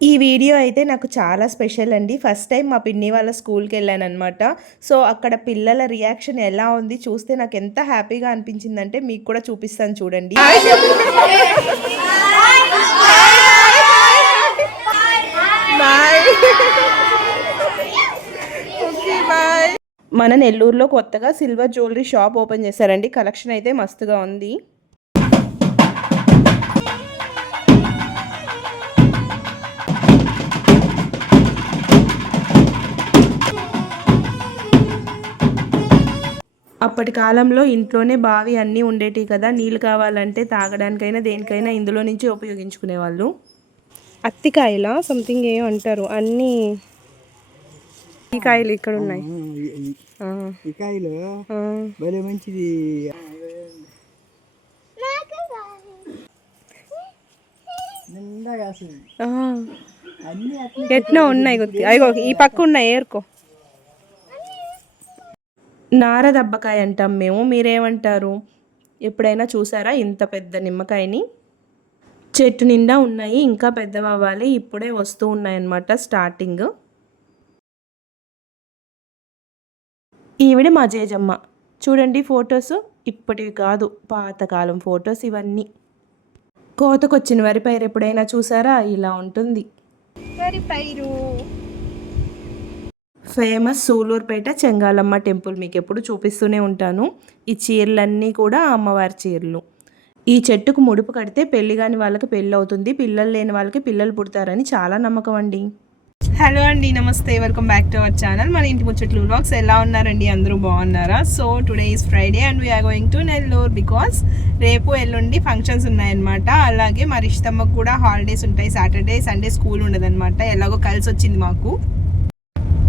ఈ వీడియో అయితే నాకు చాలా స్పెషల్ అండి. ఫస్ట్ టైం మా పిన్ని వాళ్ళ స్కూల్కి వెళ్ళాను అనమాట సో అక్కడ పిల్లల రియాక్షన్ ఎలా ఉంది చూస్తే నాకు ఎంత హ్యాపీగా అనిపించిందంటే మీకు కూడా చూపిస్తాను చూడండి. మన నెల్లూరులో కొత్తగా సిల్వర్ జ్యువెలరీ షాప్ ఓపెన్ చేశారండి. కలెక్షన్ అయితే మస్తుగా ఉంది. అప్పటి కాలంలో ఇంట్లోనే బావి అన్నీ ఉండేటివి కదా నీళ్ళు కావాలంటే తాగడానికైనా దేనికైనా ఇందులో నుంచి ఉపయోగించుకునేవాళ్ళు. అత్తికాయల? సంథింగ్ ఏం అంటారు? అన్నీ ఈ కాయలు ఇక్కడ ఉన్నాయి. ఈ కాయలు. భలే మంచిది. ఎట్నో ఉన్నాయి కొద్ది అయ్యో ఈ పక్క ఉన్నాయి ఏరుకో. నార దబ్బకాయ అంటాం మేము మీరేమంటారు? ఎప్పుడైనా చూసారా ఇంత పెద్ద నిమ్మకాయని? చెట్టు నిండా ఉన్నాయి ఇంకా పెద్దవి అవ్వాలి ఇప్పుడే వస్తూ ఉన్నాయన్నమాట స్టార్టింగ్. ఈవిడ మా జేజమ్మ. చూడండి ఫొటోస్ ఇప్పటివి కాదు పాతకాలం ఫొటోస్ ఇవన్నీ. కోతకొచ్చిన వరి పైరు ఎప్పుడైనా చూసారా? ఇలా ఉంటుంది. వరి పైరు. ఫేమస్ సూలూరుపేట చెంగాలమ్మ టెంపుల్ మీకు ఎప్పుడు చూపిస్తూనే ఉంటాను. ఈ చీరలన్నీ కూడా అమ్మవారి చీరలు. ఈ చెట్టుకు ముడుపు కడితే పెళ్ళి కాని వాళ్ళకి పెళ్ళి అవుతుంది. పిల్లలు లేని వాళ్ళకి పిల్లలు పుడతారని చాలా నమ్మకం అండి. హలో అండి నమస్తే. Welcome back to our channel మన ఇంటి ముచ్చట్లు బ్లాగ్స్ ఎలా ఉన్నారండి? అందరూ బాగున్నారా? So today is Friday and we're going to Nellore because రేపు ఎల్లుండి ఫంక్షన్స్ ఉన్నాయన్నమాట. అలాగే మా రిష్టమ్మకు కూడా హాలిడేస్ ఉంటాయి. సాటర్డే సండే స్కూల్ ఉండదన్నమాట. ఎలాగో కలిసి వచ్చింది మాకు.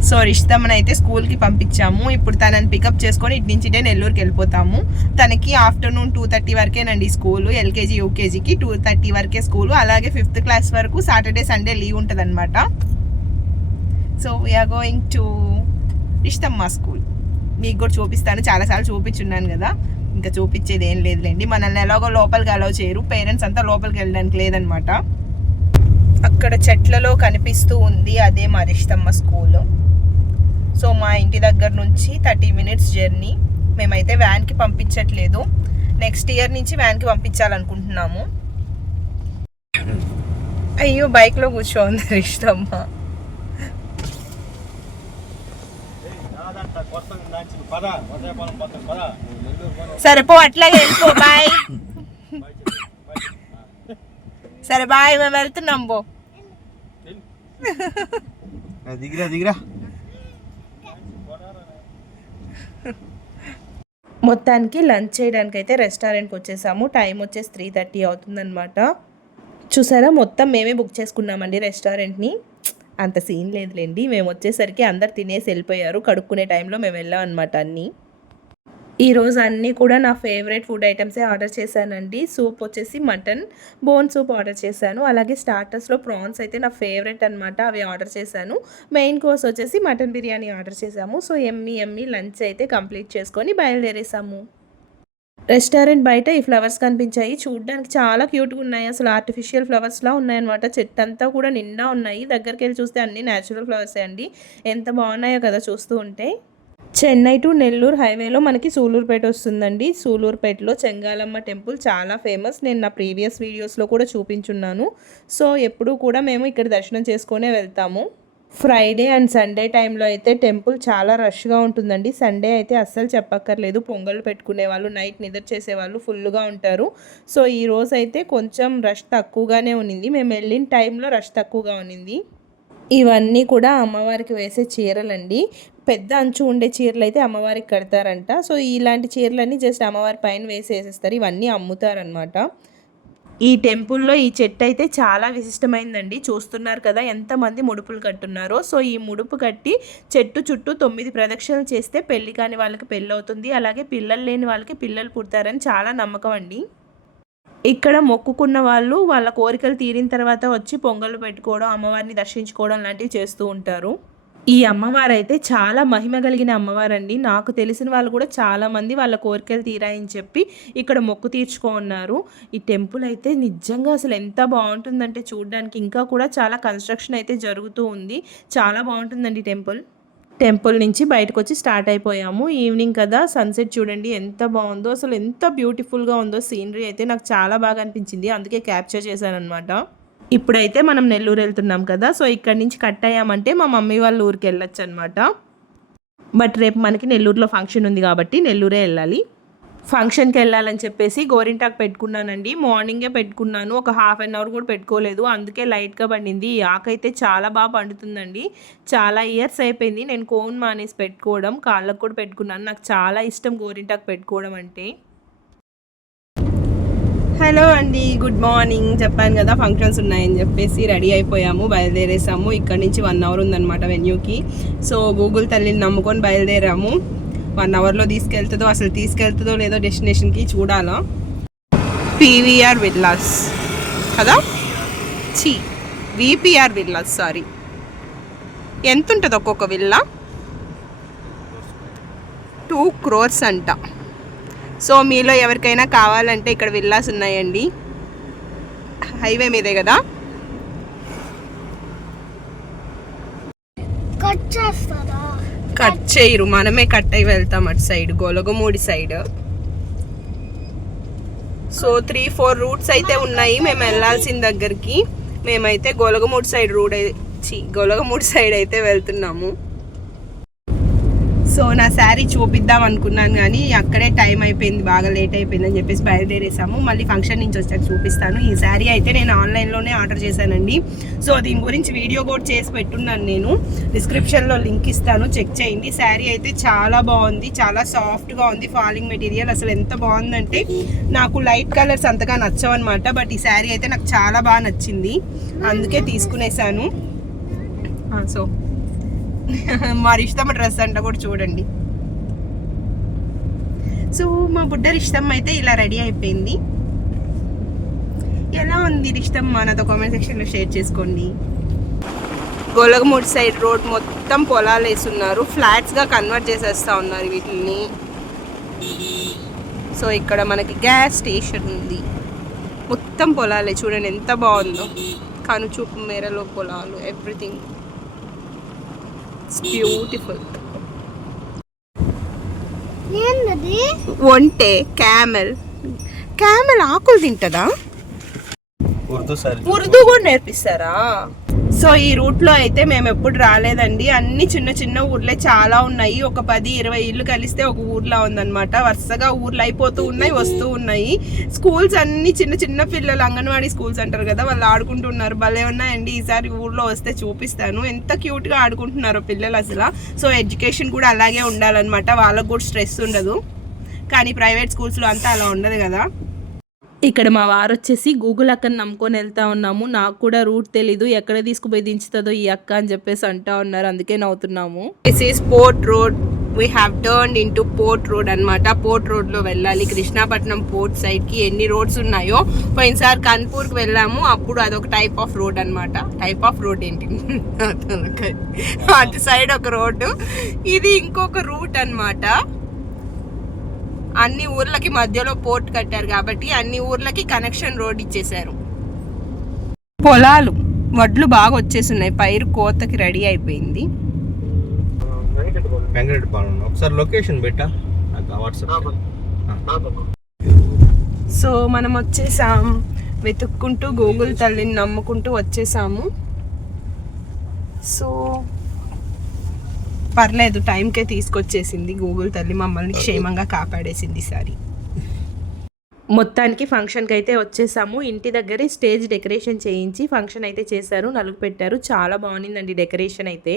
సో రిషితమ్మని అయితే స్కూల్కి పంపించాము. ఇప్పుడు తనని పికప్ చేసుకొని ఇటు నుంచి నెల్లూరుకి వెళ్ళిపోతాము. తనకి ఆఫ్టర్నూన్ టూ థర్టీ వరకేనండి స్కూలు ఎల్కేజీ యూకేజీకి టూ థర్టీ వరకే స్కూలు. అలాగే ఫిఫ్త్ క్లాస్ వరకు సాటర్డే సండే లీవ్ ఉంటుంది అనమాట సో వీఆర్ గోయింగ్ టు రిషితమ్మ స్కూల్ మీకు కూడా చూపిస్తాను. చాలాసార్లు చూపించున్నాను కదా. ఇంకా చూపించేది ఏం లేదులేండి. మనల్ని ఎలాగో లోపలికి అలౌ చేయరు. పేరెంట్స్ అంతా లోపలికి వెళ్ళడానికి లేదనమాట అక్కడ చెట్లలో కనిపిస్తూ ఉంది. అదే మా రిషితమ్మ స్కూలు సో మా ఇంటి దగ్గర నుంచి థర్టీ మినిట్స్ జర్నీ. మేమైతే వ్యాన్కి పంపించట్లేదు. నెక్స్ట్ ఇయర్ నుంచి వ్యాన్కి పంపించాలనుకుంటున్నాము. అయ్యో బైక్లో కూర్చోంది రిషితమ్మ. సరే పో అట్లాగే వెళ్ళిపో బాయ్. సరే బాయ్ మేము వెళ్తున్నాం పో. దిగిరా దిగిరా. మొత్తానికి లంచ్ చేయడానికి అయితే రెస్టారెంట్కి వచ్చేసాము. టైం వచ్చేసి త్రీ థర్టీ అవుతుందన్నమాట. చూసారా? మొత్తం మేమే బుక్ చేసుకున్నామండి రెస్టారెంట్ని. అంత సీన్ లేదులేండి. మేము వచ్చేసరికి అందరు తినేసి వెళ్ళిపోయారు. కడుక్కునే టైంలో మేము వెళ్ళాం అనమాట అన్నీ. ఈరోజు అన్నీ కూడా నా ఫేవరెట్ ఫుడ్ ఐటమ్సే ఆర్డర్ చేశానండి. సూప్ వచ్చేసి మటన్. బోన్ సూప్ ఆర్డర్ చేశాను. అలాగే స్టార్టర్స్లో ప్రాన్స్ అయితే నా ఫేవరెట్ అనమాట అవి ఆర్డర్ చేశాను. మెయిన్ కోర్స్ వచ్చేసి మటన్ బిర్యానీ ఆర్డర్ చేశాము. సో ఎమ్మి ఎమ్మి లంచ్ అయితే కంప్లీట్ చేసుకొని బయలుదేరేసాము. రెస్టారెంట్ బయట ఈ ఫ్లవర్స్ కనిపించాయి. చూడడానికి చాలా క్యూట్గా ఉన్నాయి. అసలు ఆర్టిఫిషియల్ ఫ్లవర్స్లా ఉన్నాయన్నమాట. చెట్టు అంతా కూడా నిండా ఉన్నాయి. దగ్గరికి వెళ్ళి చూస్తే అన్ని న్యాచురల్ ఫ్లవర్సే అండి. ఎంత బాగున్నాయో కదా చూస్తూ ఉంటే. చెన్నై టు నెల్లూరు హైవేలో మనకి సూలూరుపేట వస్తుందండి. సూలూరుపేటలో చెంగాలమ్మ టెంపుల్ చాలా ఫేమస్. నేను నా ప్రీవియస్ వీడియోస్లో కూడా చూపించున్నాను. సో ఎప్పుడూ కూడా మేము ఇక్కడ దర్శనం చేసుకునే వెళ్తాము. ఫ్రైడే అండ్ సండే టైంలో అయితే టెంపుల్ చాలా రష్గా ఉంటుందండి. సండే అయితే అస్సలు చెప్పక్కర్లేదు. పొంగల్ పెట్టుకునే వాళ్ళు నైట్ నిద్ర చేసేవాళ్ళు ఫుల్గా ఉంటారు. సో ఈ రోజు అయితే కొంచెం రష్ తక్కువగానే ఉన్నింది. మేము వెళ్ళిన టైంలో రష్ తక్కువగా ఉన్నింది. ఇవన్నీ కూడా అమ్మవారికి వేసే చీరలండి. పెద్ద అంచు ఉండే చీరలు అయితే అమ్మవారికి కడతారంట. సో ఇలాంటి చీరలన్నీ జస్ట్ అమ్మవారి పైన వేసి వేసేస్తారు ఇవన్నీ అమ్ముతారనమాట ఈ టెంపుల్లో ఈ చెట్టు అయితే చాలా విశిష్టమైందండి. చూస్తున్నారు కదా ఎంతమంది ముడుపులు కట్టున్నారో. సో ఈ ముడుపు కట్టి చెట్టు చుట్టూ తొమ్మిది ప్రదక్షిణలు చేస్తే పెళ్ళి కాని వాళ్ళకి పెళ్ళి అవుతుంది అలాగే పిల్లలు లేని వాళ్ళకి పిల్లలు పుడతారని చాలా నమ్మకం అండి. ఇక్కడ మొక్కుకున్న వాళ్ళు వాళ్ళ కోరికలు తీరిన తర్వాత వచ్చి పొంగలు పెట్టుకోవడం అమ్మవారిని దర్శించుకోవడం లాంటివి చేస్తూ ఉంటారు. ఈ అమ్మవారు అయితే చాలా మహిమ కలిగిన అమ్మవారండి. నాకు తెలిసిన వాళ్ళు కూడా చాలామంది వాళ్ళ కోరికలు తీరాయని చెప్పి ఇక్కడ మొక్కు తీర్చుకో ఉన్నారు ఈ టెంపుల్ అయితే నిజంగా అసలు ఎంత బాగుంటుందంటే చూడడానికి ఇంకా కూడా చాలా కన్స్ట్రక్షన్ అయితే జరుగుతూ ఉంది. చాలా బాగుంటుందండి టెంపుల్. టెంపుల్ నుంచి బయటకు వచ్చి స్టార్ట్ అయిపోయాము. ఈవినింగ్ కదా సన్సెట్ చూడండి ఎంత బాగుందో అసలు ఎంత బ్యూటిఫుల్గా ఉందో సీనరీ అయితే నాకు చాలా బాగా అనిపించింది. అందుకే క్యాప్చర్ చేశాను అనమాట ఇప్పుడైతే మనం నెల్లూరు వెళ్తున్నాం కదా సో ఇక్కడి నుంచి కట్ అయ్యామంటే మా మమ్మీ వాళ్ళ ఊరికి వెళ్ళొచ్చు అనమాట బట్ రేపు మనకి నెల్లూరులో ఫంక్షన్ ఉంది కాబట్టి నెల్లూరే వెళ్ళాలి. ఫంక్షన్కి వెళ్ళాలని చెప్పేసి గోరింటాకు పెట్టుకున్నానండి. మార్నింగే పెట్టుకున్నాను. ఒక హాఫ్ అన్ అవర్ కూడా పెట్టుకోలేదు. అందుకే లైట్గా పండింది. ఈ ఆకైతే చాలా బాగా పండుతుందండి. చాలా ఇయర్స్ అయిపోయింది. నేను కోన్ మానేసి పెట్టుకోవడం కాళ్ళకు కూడా పెట్టుకున్నాను. నాకు చాలా ఇష్టం గోరింటాకు పెట్టుకోవడం అంటే. హలో అండి. Good morning. చెప్పాను కదా ఫంక్షన్స్ ఉన్నాయని చెప్పేసి రెడీ అయిపోయాము. బయలుదేరేసాము. ఇక్కడ నుంచి వన్ అవర్ ఉందన్నమాట వెన్యూకి. సో గూగుల్ తల్లిని నమ్ముకొని బయలుదేరాము. వన్ అవర్లో తీసుకెళ్తుందో అసలు తీసుకెళ్తుందో లేదో డెస్టినేషన్కి చూడాలా. PVR villas. కదా? చి విపిఆర్ విల్లాస్ సారీ. ఎంత ఉంటుంది ఒక్కొక్క విల్లా? టూ క్రోర్స్ అంట. సో మీలో ఎవరికైనా కావాలంటే ఇక్కడ విల్లాస్ ఉన్నాయండి. హైవే మీదే కదా? కట్ చేస్తారా? కట్ చేయరు. మనమే కట్ అయి వెళ్తాం అటు side Golagamudi side. So three four routes అయితే ఉన్నాయి. మేము వెళ్ళాల్సిన దగ్గరికి. మేమైతే Golagamudi side route Golagamudi side అయితే వెళ్తున్నాము. సో నా శారీ చూపిద్దాం అనుకున్నాను కానీ అక్కడే టైం అయిపోయింది బాగా లేట్ అయిపోయింది అని చెప్పేసి బయలుదేరేసాము. మళ్ళీ ఫంక్షన్ నుంచి వచ్చాక చూపిస్తాను. ఈ శారీ అయితే నేను ఆన్లైన్లోనే ఆర్డర్ చేశానండి. సో దీని గురించి వీడియో కూడా చేసి పెట్టున్నాను నేను. డిస్క్రిప్షన్లో లింక్ ఇస్తాను. చెక్ చేయండి. శారీ అయితే చాలా బాగుంది. చాలా సాఫ్ట్గా ఉంది. ఫాలింగ్ మెటీరియల్ అసలు ఎంత బాగుందంటే నాకు లైట్ కలర్స్ అంతగా నచ్చవన్నమాట. బట్ ఈ శారీ అయితే నాకు చాలా బాగా నచ్చింది. అందుకే తీసుకునేసాను. సో మా ఇష్టం డ్రెస్ అంట కూడా చూడండి. సో మా బుడ్డ ఇష్టం అయితే ఇలా రెడీ అయిపోయింది. ఎలా ఉంది రిష్టం నాతో కామెంట్ సెక్షన్లో షేర్ చేసుకోండి. గొలగమూడి సైడ్ రోడ్ మొత్తం పొలాలు వేస్తున్నారు. ఫ్లాట్స్గా కన్వర్ట్ చేసేస్తా ఉన్నారు వీటిని సో ఇక్కడ మనకి గ్యాస్ స్టేషన్ ఉంది. మొత్తం పొలాలే చూడండి ఎంత బాగుందో. కనుచూపు మేరలో పొలాలు ఎవ్రీథింగ్. ఇట్స్ బ్యూటిఫుల్ ఒంటె క్యామెల్. క్యామెల్ ఆకులు తింటదా? ఉర్దూ సార్. ఉర్దూ కూడా నేర్పిస్తారా? సో ఈ రూట్లో అయితే మేము ఎప్పుడు రాలేదండి. అన్ని చిన్న చిన్న ఊర్లే చాలా ఉన్నాయి. ఒక పది ఇరవై ఇల్లు కలిస్తే ఒక ఊర్లో ఉందన్నమాట. వరుసగా ఊర్లు అయిపోతూ ఉన్నాయి వస్తూ ఉన్నాయి. స్కూల్స్ అన్ని చిన్న చిన్న పిల్లలు అంగన్వాడీ స్కూల్స్ అంటారు కదా వాళ్ళు ఆడుకుంటున్నారు. భలే ఉన్నాయండి. ఈసారి ఊర్లో వస్తే చూపిస్తాను. ఎంత క్యూట్గా ఆడుకుంటున్నారో పిల్లలు అసలు. సో ఎడ్యుకేషన్ కూడా అలాగే ఉండాలన్నమాట. వాళ్ళకు కూడా స్ట్రెస్ ఉండదు. కానీ ప్రైవేట్ స్కూల్స్లో అంతా అలా ఉండదు కదా. ఇక్కడ మా వారు వచ్చేసి గూగుల్ అక్కని నమ్ముకొని వెళ్తా ఉన్నాము. నాకు కూడా రూట్ తెలీదు. ఎక్కడ తీసుకుపోయి దించుతుందో ఈ అక్క అని చెప్పేసి అంటా ఉన్నారు. అందుకే నవ్వుతున్నాము. This is port road we have turn in to port road అనమాట పోర్ట్ రోడ్లో వెళ్ళాలి. కృష్ణాపట్నం పోర్ట్ సైడ్కి ఎన్ని రోడ్స్ ఉన్నాయో. పోయినసారి కన్పూర్కి వెళ్ళాము. అప్పుడు అదొక టైప్ ఆఫ్ రోడ్ అన్నమాట. టైప్ ఆఫ్ రోడ్ ఏంటి? అటు సైడ్ ఒక రోడ్డు ఇది ఇంకొక రూట్ అన్నమాట. అన్ని ఊర్లకి మధ్యలో పోర్ట్ కట్టారు కాబట్టి అన్ని ఊర్లకి కనెక్షన్ రోడ్ ఇచ్చేశారు. పొలాలు వడ్లు బాగా వచ్చేస్తున్నాయి పైరు కోతకి రెడీ అయిపోయింది. ఒకసారి లొకేషన్ పెట్టా? సో మనం వచ్చేసాం. వెతుక్కుంటూ గూగుల్ తల్లిని నమ్ముకుంటూ వచ్చేసాము. సో పర్లేదు టైంకే తీసుకొచ్చేసింది. గూగుల్ తల్లి మమ్మల్ని క్షేమంగా కాపాడేసింది ఈసారి మొత్తానికి ఫంక్షన్కి అయితే వచ్చేసాము. ఇంటి దగ్గరే స్టేజ్ డెకరేషన్ చేయించి ఫంక్షన్ అయితే చేశారు నలుగు పెట్టారు. చాలా బాగుండిందండి డెకరేషన్ అయితే.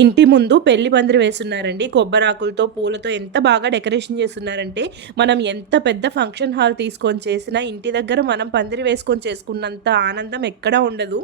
ఇంటి ముందు పెళ్ళి పందిరి వేస్తున్నారండి. కొబ్బరాకులతో పూలతో ఎంత బాగా డెకరేషన్ చేస్తున్నారంటే మనం ఎంత పెద్ద ఫంక్షన్ హాల్ తీసుకొని చేసినా ఇంటి దగ్గర మనం పందిరి వేసుకొని చేసుకున్నంత ఆనందం ఎక్కడా ఉండదు.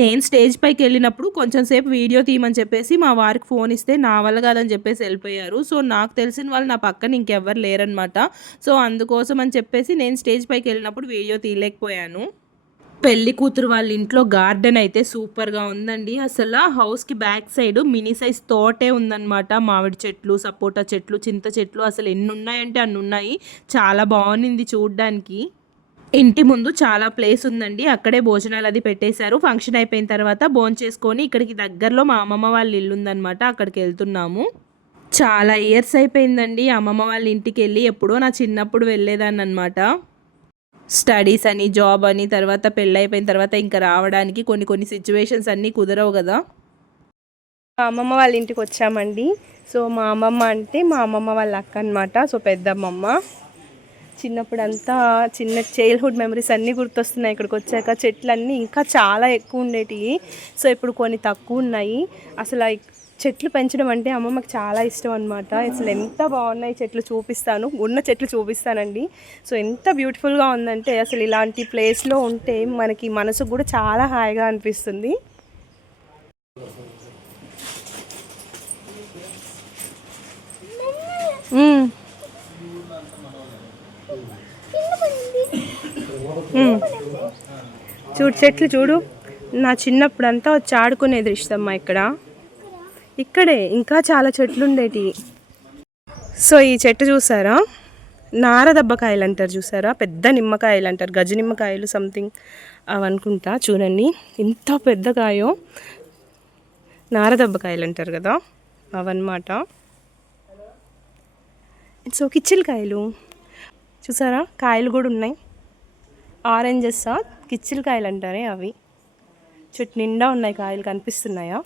నేను స్టేజ్ పైకి వెళ్ళినప్పుడు కొంచెం సేపు వీడియో తీయమని చెప్పేసి మా వారికి ఫోన్ ఇస్తే నా వల్ల కాదని చెప్పేసి వెళ్ళిపోయారు. సో నాకు తెలిసిన వాళ్ళు నా పక్కన ఇంకెవ్వరు లేరనమాట సో అందుకోసం అని చెప్పేసి నేను స్టేజ్ పైకి వెళ్ళినప్పుడు వీడియో తీయలేకపోయాను. పెళ్ళి కూతురు వాళ్ళ ఇంట్లో గార్డెన్ అయితే సూపర్గా ఉందండి. అసలు హౌస్కి బ్యాక్ సైడ్ మినీ సైజ్ తోటే ఉందన్నమాట. మామిడి చెట్లు సపోటా చెట్లు చింత చెట్లు అసలు ఎన్ని ఉన్నాయంటే అన్ని ఉన్నాయి. చాలా బాగుంది చూడ్డానికి. ఇంటి ముందు చాలా ప్లేస్ ఉందండి. అక్కడే భోజనాలు అది పెట్టేశారు. ఫంక్షన్ అయిపోయిన తర్వాత భోజనం చేసుకొని ఇక్కడికి దగ్గరలో మా అమ్మమ్మ వాళ్ళ ఇల్లు ఉందన్నమాట. అక్కడికి వెళ్తున్నాము. చాలా ఇయర్స్ అయిపోయిందండి. అమ్మమ్మ వాళ్ళ ఇంటికి వెళ్ళి ఎప్పుడో నా చిన్నప్పుడు వెళ్ళేదాన్ని అనమాట స్టడీస్ అని జాబ్ అని తర్వాత పెళ్ళి అయిపోయిన తర్వాత ఇంకా రావడానికి కొన్ని కొన్ని సిచ్యువేషన్స్ అన్నీ కుదరవు కదా. మా అమ్మమ్మ వాళ్ళ ఇంటికి వచ్చామండి. సో మా అమ్మమ్మ అంటే మా అమ్మమ్మ వాళ్ళ అక్క అనమాట సో పెద్దమ్మమ్మ. చిన్నప్పుడు అంతా చిన్న చైల్డ్హుడ్ మెమరీస్ అన్నీ గుర్తొస్తున్నాయి ఇక్కడికి వచ్చాక. చెట్లన్నీ ఇంకా చాలా ఎక్కువ ఉండేటివి సో ఇప్పుడు కొన్ని తక్కువ ఉన్నాయి. అసలు చెట్లు పెంచడం అంటే అమ్మమ్మకి చాలా ఇష్టం అనమాట అసలు ఎంత బాగున్నాయి చెట్లు చూపిస్తాను. ఉన్న చెట్లు చూపిస్తానండి. సో ఎంత బ్యూటిఫుల్గా ఉందంటే అసలు ఇలాంటి ప్లేస్లో ఉంటే మనకి మనసుకు కూడా చాలా హాయిగా అనిపిస్తుంది. మ్మ్. చూడు చెట్లు చూడు. నా చిన్నప్పుడు అంతా వచ్చి ఆడుకునేది ఇష్టమ్మా ఇక్కడ. ఇక్కడే ఇంకా చాలా చెట్లు ఉండేటి సో ఈ చెట్టు చూసారా? నారదబ్బకాయలు అంటారు చూసారా? పెద్ద నిమ్మకాయలు అంటారు. గజ నిమ్మకాయలు సంథింగ్ అవి అనుకుంటా చూడండి. ఎంత పెద్ద కాయో. నారదబ్బకాయలు అంటారు కదా? అవన్నమాట. సో కిచ్చిల్ కాయలు చూసారా? కాయలు కూడా ఉన్నాయి. ఆరెంజెస్ కిచ్చిల్ కాయలు అంటారే అవి. చెట్టు నిండా ఉన్నాయి కాయలు కనిపిస్తున్నాయా?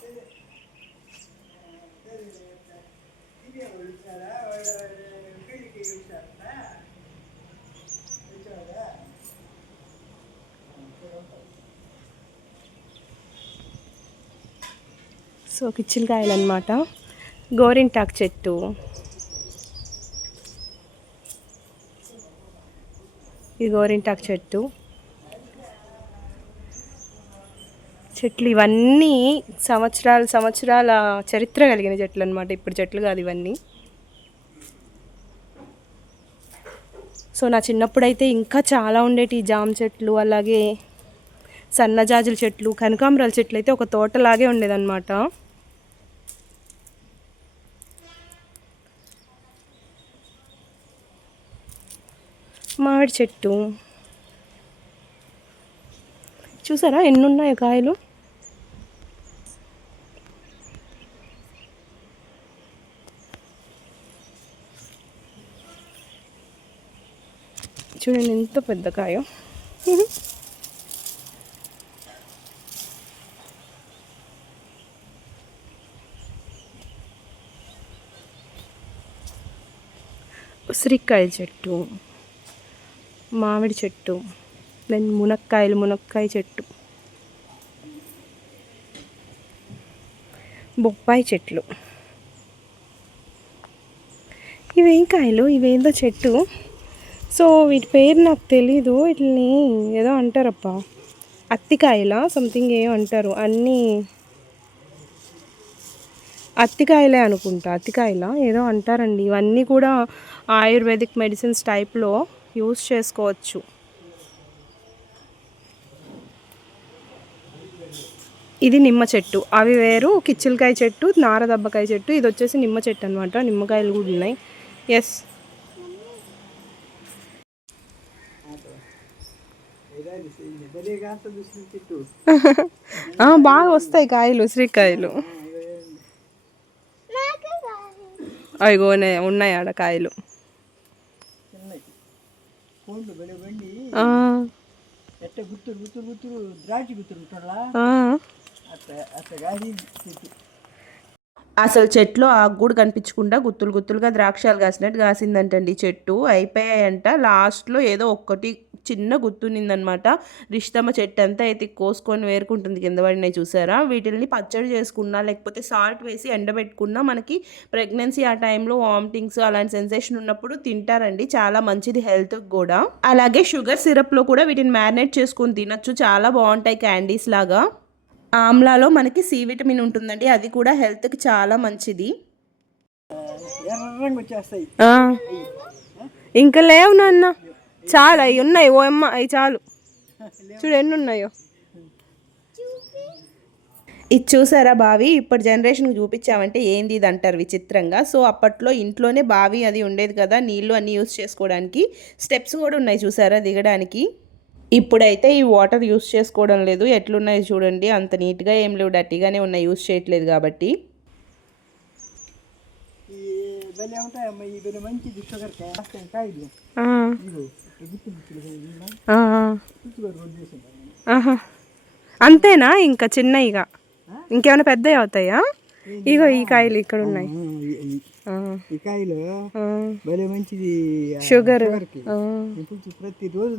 సో కిచ్చిల్ కాయలు అనమాట గోరింటాకు చెట్టు. ఇది గోరింటాకు చెట్టు. చెట్లు ఇవన్నీ సంవత్సరాల సంవత్సరాల చరిత్ర కలిగిన చెట్లు అనమాట ఇప్పుడు చెట్లు కాదు ఇవన్నీ. సో నా చిన్నప్పుడైతే ఇంకా చాలా ఉండేటి జామ చెట్లు అలాగే సన్నజాజుల చెట్లు కనకాంబరాల చెట్లు అయితే ఒక తోటలాగే ఉండేదన్నమాట. మామిడి చెట్టు. చూసారా ఎన్ని ఉన్నాయో కాయలు? చూడండి ఎంత పెద్ద కాయో. ఉసిరికాయ చెట్టు. మామిడి చెట్టు దెన్ మునక్కాయలు మునక్కాయ చెట్టు. బొప్పాయి చెట్లు. ఇవేం కాయలు? ఇవేందో చెట్టు. సో వీటి పేరు నాకు తెలీదు. వీటిని ఏదో అంటారప్ప అత్తికాయల? సంథింగ్ ఏమో అంటారు. అన్నీ అత్తికాయలే అనుకుంటా. అత్తికాయల? ఏదో అంటారండి. ఇవన్నీ కూడా ఆయుర్వేదిక్ మెడిసిన్స్ టైప్లో యూస్ చేసుకోవచ్చు. ఇది నిమ్మ చెట్టు. అవి వేరు కిచ్చిలకాయ చెట్టు నారదబ్బకాయ చెట్టు. ఇది వచ్చేసి నిమ్మ చెట్టు అనమాట నిమ్మకాయలు కూడా ఉన్నాయి. ఎస్ బాగా వస్తాయి కాయలు ఉసిరికాయలు. అవి ఉన్నాయి ఆడ కాయలు. కోళ్ళు వెళ్ళి వెళ్ళి ఎట్ట గుర్తురు గుర్తురు గుర్తురు ద్రాక్ష గుర్తురు ఉంటాడా అట్ట అట్ట కాదు అసలు చెట్లు ఆకు కూడా కనిపించకుండా గుత్తులు గుత్తులుగా ద్రాక్షాలు కాసినట్టు కాసిందంటండి. చెట్టు అయిపోయాయంట. లాస్ట్లో ఏదో ఒక్కటి చిన్న గుర్తునిందనమాట రిష్టమ్మ చెట్టు అంతా అయితే కోసుకొని వేరుకుంటుంది కింద పడినాయి చూసారా? వీటిల్ని పచ్చడి చేసుకున్నా లేకపోతే సాల్ట్ వేసి ఎండబెట్టుకున్నా మనకి ప్రెగ్నెన్సీ ఆ టైంలో వామిటింగ్స్ అలాంటి సెన్సేషన్ ఉన్నప్పుడు తింటారండి. చాలా మంచిది హెల్త్కి కూడా. అలాగే షుగర్ సిరప్లో కూడా వీటిని మ్యారినేట్ చేసుకొని తినచ్చు. చాలా బాగుంటాయి క్యాండీస్ లాగా. ఆమ్లాలో మనకి సి విటమిన్ ఉంటుందండి. అది కూడా హెల్త్కి చాలా మంచిది. ఇంకా లేవు నాన్న. చాలా అవి ఉన్నాయి. ఓ అమ్మ అవి చాలు. చూడు ఎన్ని ఉన్నాయో. ఇది చూసారా బావి? ఇప్పటి జనరేషన్కి చూపించామంటే ఏంది ఇది అంటారు విచిత్రంగా. సో అప్పట్లో ఇంట్లోనే బావి అది ఉండేది కదా. నీళ్ళు అన్నీ యూస్ చేసుకోవడానికి స్టెప్స్ కూడా ఉన్నాయి చూసారా దిగడానికి. ఇప్పుడైతే ఈ వాటర్ యూస్ చేసుకోవడం లేదు. ఎట్లున్నాయి చూడండి. అంత నీట్గా ఏం లేవు. డట్టిగానే ఉన్నాయి. యూస్ చేయట్లేదు కాబట్టి. అంతేనా? ఇంకా చిన్నయిగా. ఇంకేమైనా పెద్దవి అవుతాయా? ఇగో ఈ కాయలు ఇక్కడ ఉన్నాయి. ఈ కాయలు భలే మంచిది. షుగర్ ఇప్పుడు ప్రతిరోజు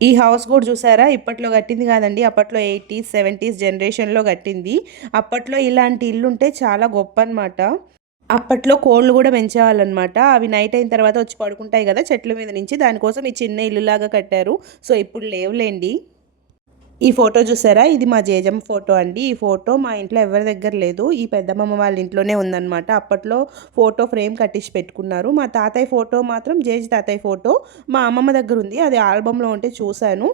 ఈ హౌస్ కూడా చూసారా? ఇప్పట్లో కట్టింది కాదండి. అప్పట్లో ఎయిటీస్ సెవెంటీస్ జనరేషన్లో కట్టింది. అప్పట్లో ఇలాంటి ఇల్లు ఉంటే చాలా గొప్ప అనమాట అప్పట్లో కోళ్ళు కూడా పెంచేవాళ్ళనమాట అవి నైట్ అయిన తర్వాత వచ్చి పడుకుంటాయి కదా చెట్ల మీద నుంచి. దానికోసం ఈ చిన్న ఇల్లులాగా కట్టారు. సో ఇప్పుడు లేవులేండి. ఈ ఫోటో చూసారా? ఇది మా జేజమ్మ ఫోటో అండి. ఈ ఫోటో మా ఇంట్లో ఎవరి దగ్గర లేదు. ఈ పెద్దమ్మమ్మ వాళ్ళ ఇంట్లోనే ఉందన్నమాట. అప్పట్లో ఫోటో ఫ్రేమ్ కట్టించి పెట్టుకున్నారు. మా తాతయ్య ఫోటో మాత్రం జేజి తాతయ్య ఫోటో. మా అమ్మమ్మ దగ్గర ఉంది. అది ఆల్బంలో ఉంటే చూశాను.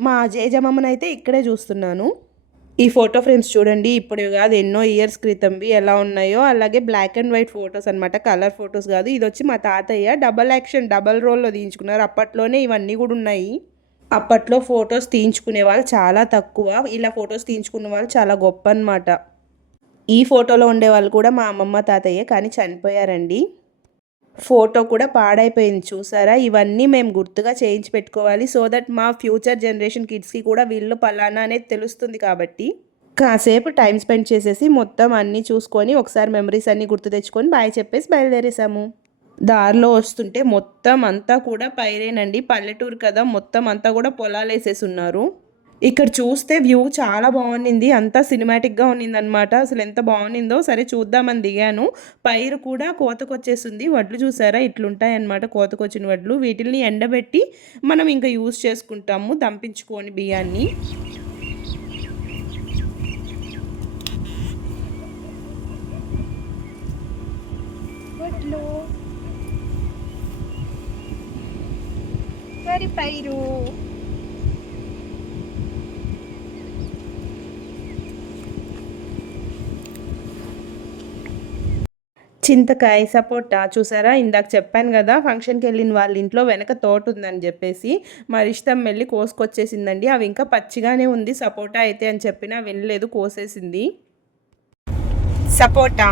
మా జేజమ్మమ్మనైతే అయితే ఇక్కడే చూస్తున్నాను. ఈ ఫోటో ఫ్రేమ్స్ చూడండి. ఇప్పుడు కాదు ఎన్నో ఇయర్స్ క్రితంవి ఎలా ఉన్నాయో. అలాగే బ్లాక్ అండ్ వైట్ ఫొటోస్ అనమాట కలర్ ఫొటోస్ కాదు. ఇది వచ్చి మా తాతయ్య డబల్ యాక్షన్ డబల్ రోల్లో తీయించుకున్నారు అప్పట్లోనే ఇవన్నీ కూడా ఉన్నాయి. అప్పట్లో ఫొటోస్ తీయించుకునే వాళ్ళు చాలా తక్కువ. ఇలా ఫొటోస్ తీయించుకునే వాళ్ళు చాలా గొప్ప అన్నమాట ఈ ఫోటోలో ఉండే వాళ్ళు కూడా మా అమ్మమ్మ తాతయ్య కానీ చనిపోయారండి. ఫోటో కూడా పాడైపోయింది చూసారా? ఇవన్నీ మేము గుర్తుగా చేయించి పెట్టుకోవాలి. సో దట్ మా ఫ్యూచర్ జనరేషన్ కిడ్స్కి కూడా వీళ్ళు పలానా అనేది తెలుస్తుంది కాబట్టి. కాసేపు టైం స్పెండ్ చేసేసి మొత్తం అన్నీ చూసుకొని ఒకసారి మెమరీస్ అన్నీ గుర్తు తెచ్చుకొని బాయ్ చెప్పేసి బయలుదేరేసాము దారిలో వస్తుంటే మొత్తం అంతా కూడా పైరేనండి. పల్లెటూరు కదా మొత్తం అంతా కూడా పొలాలు వేసేసి ఉన్నారు ఇక్కడ చూస్తే వ్యూ చాలా బాగుండింది. అంతా సినిమాటిక్గా ఉన్నింది అనమాట అసలు ఎంత బాగుండిందో సరే చూద్దామని దిగాను. పైరు కూడా కోతకొచ్చేసింది. వడ్లు చూసారా? ఇట్లుంటాయన్నమాట కోతకొచ్చిన వడ్లు. వీటిల్ని ఎండబెట్టి మనం ఇంకా యూస్ చేసుకుంటాము. దంపించుకొని బియ్యాన్ని. వరి పైరు చింతకాయ సపోటా చూసారా? ఇందాక చెప్పాను కదా ఫంక్షన్కి వెళ్ళిన వాళ్ళ ఇంట్లో వెనక తోట ఉందని చెప్పేసి మరి ఇష్టం వెళ్ళి కోసుకొచ్చేసిందండి. అవి ఇంకా పచ్చిగానే ఉంది సపోటా అయితే అని చెప్పినా వినలేదు కోసేసింది. సపోటా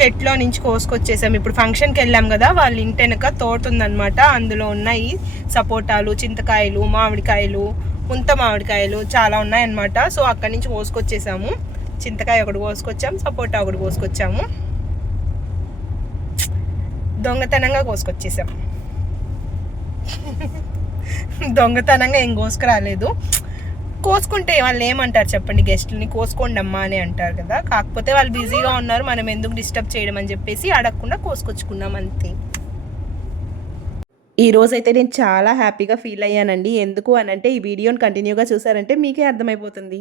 చెట్లో నుంచి కోసుకొచ్చేసాం. ఇప్పుడు ఫంక్షన్కి వెళ్ళాం కదా వాళ్ళ ఇంటి వెనక తోట అందులో ఉన్నాయి సపోటాలు చింతకాయలు మామిడికాయలు ముంత మామిడికాయలు చాలా ఉన్నాయన్నమాట. సో అక్కడి నుంచి కోసుకొచ్చేసాము. చింతకాయ ఒకటి కోసుకొచ్చాము సపోటా ఒకటి కోసుకొచ్చాము. దొంగతనంగా కోసుకొచ్చేసాం. దొంగతనంగా ఏం కోసుకురాలేదు. కోసుకుంటే వాళ్ళు ఏమంటారు చెప్పండి గెస్ట్ని కోసుకోండి అమ్మా అని అంటారు కదా. కాకపోతే వాళ్ళు బిజీగా ఉన్నారు మనం ఎందుకు డిస్టర్బ్ చేయడం అని చెప్పేసి అడగకుండా కోసుకొచ్చుకున్నాం అంతే. ఈ రోజు అయితే నేను చాలా హ్యాపీగా ఫీల్ అయ్యానండి. ఎందుకు అని అంటే ఈ వీడియోని కంటిన్యూగా చూసారంటే మీకే అర్థమైపోతుంది.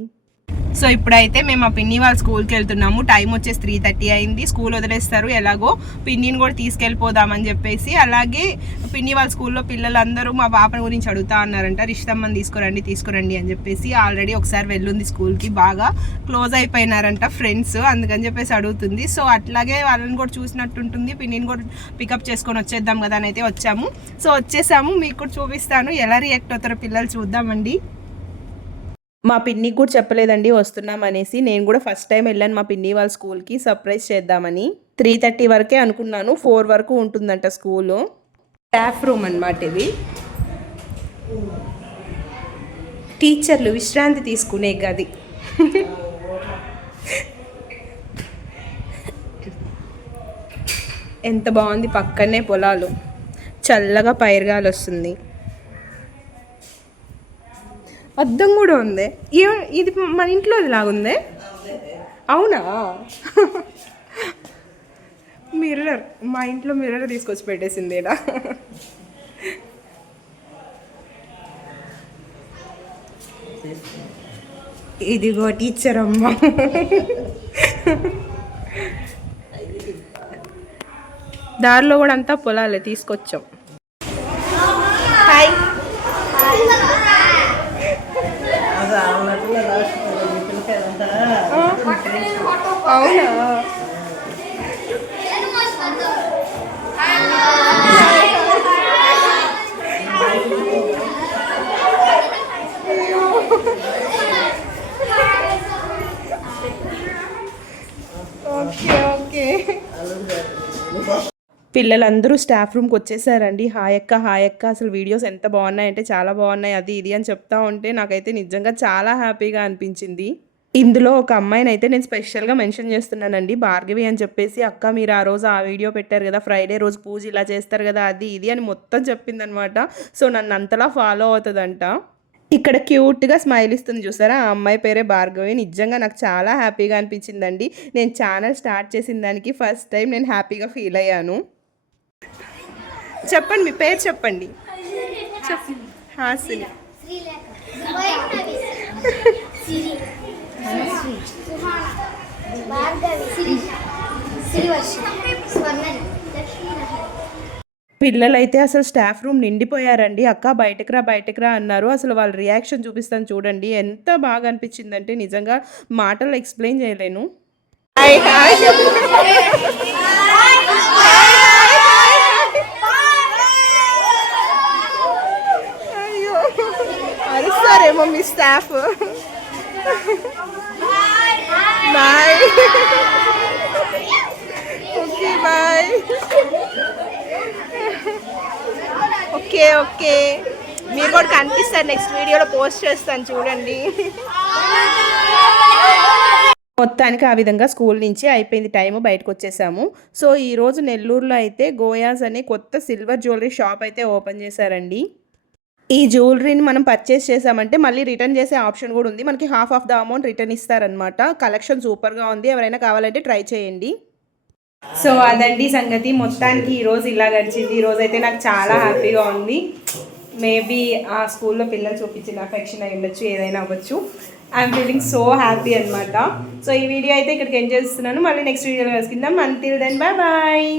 సో ఇప్పుడైతే మేము ఆ పిన్ని వాళ్ళ స్కూల్కి వెళ్తున్నాము. టైం వచ్చేసి త్రీ థర్టీ అయింది. స్కూల్ వదిలేస్తారు. ఎలాగో పిన్నిని కూడా తీసుకెళ్ళిపోదామని చెప్పేసి అలాగే పిన్ని వాళ్ళ స్కూల్లో పిల్లలందరూ మా పాప గురించి అడుగుతా అన్నారంట. రిష్టమ్మని తీసుకురండి తీసుకురండి అని చెప్పేసి ఆల్రెడీ ఒకసారి వెళ్ళుంది స్కూల్కి. బాగా క్లోజ్ అయిపోయినారంట ఫ్రెండ్స్ అందుకని చెప్పేసి అడుగుతుంది. సో అట్లాగే వాళ్ళని కూడా చూసినట్టుంటుంది పిన్నిని కూడా పికప్ చేసుకొని వచ్చేద్దాం కదా అని అయితే వచ్చాము. సో వచ్చేసాము. మీకు కూడా చూపిస్తాను. ఎలా రియాక్ట్ అవుతారో పిల్లలు చూద్దామండి. మా పిన్నికి కూడా చెప్పలేదండి వస్తున్నాం అనేసి. నేను కూడా ఫస్ట్ టైం వెళ్ళాను మా పిన్ని వాళ్ళ స్కూల్కి సర్ప్రైజ్ చేద్దామని. త్రీ థర్టీ వరకే అనుకున్నాను. ఫోర్ వరకు ఉంటుందంట స్కూలు స్టాఫ్ రూమ్ అన్నమాట ఇది. టీచర్లు విశ్రాంతి తీసుకునే గది. ఎంత బాగుంది పక్కనే పొలాలు. చల్లగా పైరుగాలు వస్తుంది అద్దం కూడా ఉంది. ఏ ఇది మన ఇంట్లో లాగుందే అవునా? మిర్రర్. మా ఇంట్లో మిర్రర్ తీసుకొచ్చి పెట్టేసింది ఈడ. ఇదిగో టీచర్ అమ్మ. దారిలో కూడా అంతా పొలాలే తీసుకొచ్చాం. హాయ్ అవునా? Okay okay. పిల్లలందరూ స్టాఫ్ రూమ్కి వచ్చేసారండి. హాయక్క హాయక్క అసలు వీడియోస్ ఎంత బాగున్నాయంటే చాలా బాగున్నాయి. అది ఇది అని చెప్తా ఉంటే నాకైతే నిజంగా చాలా హ్యాపీగా అనిపించింది. ఇందులో ఒక అమ్మాయిని అయితే నేను స్పెషల్గా మెన్షన్ చేస్తున్నానండి. భార్గవి అని చెప్పేసి అక్క మీరు ఆ రోజు ఆ వీడియో పెట్టారు కదా ఫ్రైడే రోజు పూజ ఇలా చేస్తారు కదా అది ఇది అని మొత్తం చెప్పిందనమాట. సో నన్ను అంతలా ఫాలో అవుతుందంట. ఇక్కడ క్యూట్గా స్మైల్ ఇస్తుంది చూసారా? ఆ అమ్మాయి పేరే భార్గవి. నిజంగా నాకు చాలా హ్యాపీగా అనిపించిందండి. నేను ఛానల్ స్టార్ట్ చేసిన దానికి ఫస్ట్ టైం నేను హ్యాపీగా ఫీల్ అయ్యాను. చెప్పండి మీ పేరు చెప్పండి. చెప్పు హాసిని. సుహాన భార్గవి శ్రీవర్ష స్వర్ణని పిల్లలైతే అసలు స్టాఫ్ రూమ్ నిండిపోయారండి. అక్క బయటకు రా బయటకు రా అన్నారు. అసలు వాళ్ళ రియాక్షన్ చూపిస్తాను చూడండి. ఎంత బాగా అనిపించిందంటే నిజంగా మాటలు ఎక్స్ప్లెయిన్ చేయలేను. Hi hi. అయ్యో. అరుస్తారేమో మీ staff bye okay bye okay okay మీరు కూడా కనిపిస్తారు నెక్స్ట్ వీడియోలో పోస్ట్ చేస్తాను చూడండి. మొత్తానికి ఆ విధంగా స్కూల్ నుంచి అయిపోయింది టైం బయటకు వచ్చేసాము. సో ఈరోజు నెల్లూరులో అయితే గోయాస్ అనే కొత్త సిల్వర్ జ్యువెలరీ షాప్ అయితే ఓపెన్ చేశారండి. ఈ జ్యువెలరీని మనం పర్చేస్ చేసామంటే మళ్ళీ రిటర్న్ చేసే ఆప్షన్ కూడా ఉంది. మనకి half of the amount return ఇస్తారనమాట కలెక్షన్ సూపర్గా ఉంది. ఎవరైనా కావాలంటే ట్రై చేయండి. సో అదండి సంగతి. మొత్తానికి ఈరోజు ఇలా గడిచింది. ఈరోజు అయితే నాకు చాలా హ్యాపీగా ఉంది. మేబీ ఆ స్కూల్లో పిల్లలు చూపించిన అఫెక్షన్ అయి ఉండొచ్చు ఏదైనా అవ్వచ్చు. ఐఎమ్ ఫీలింగ్ సో హ్యాపీ అనమాట సో ఈ వీడియో అయితే ఇక్కడికి ఎంజాయ్ చేస్తున్నాను. మళ్ళీ నెక్స్ట్ వీడియోలో వేసుకుందాం అంటిల్ దెన్ బాయ్ బాయ్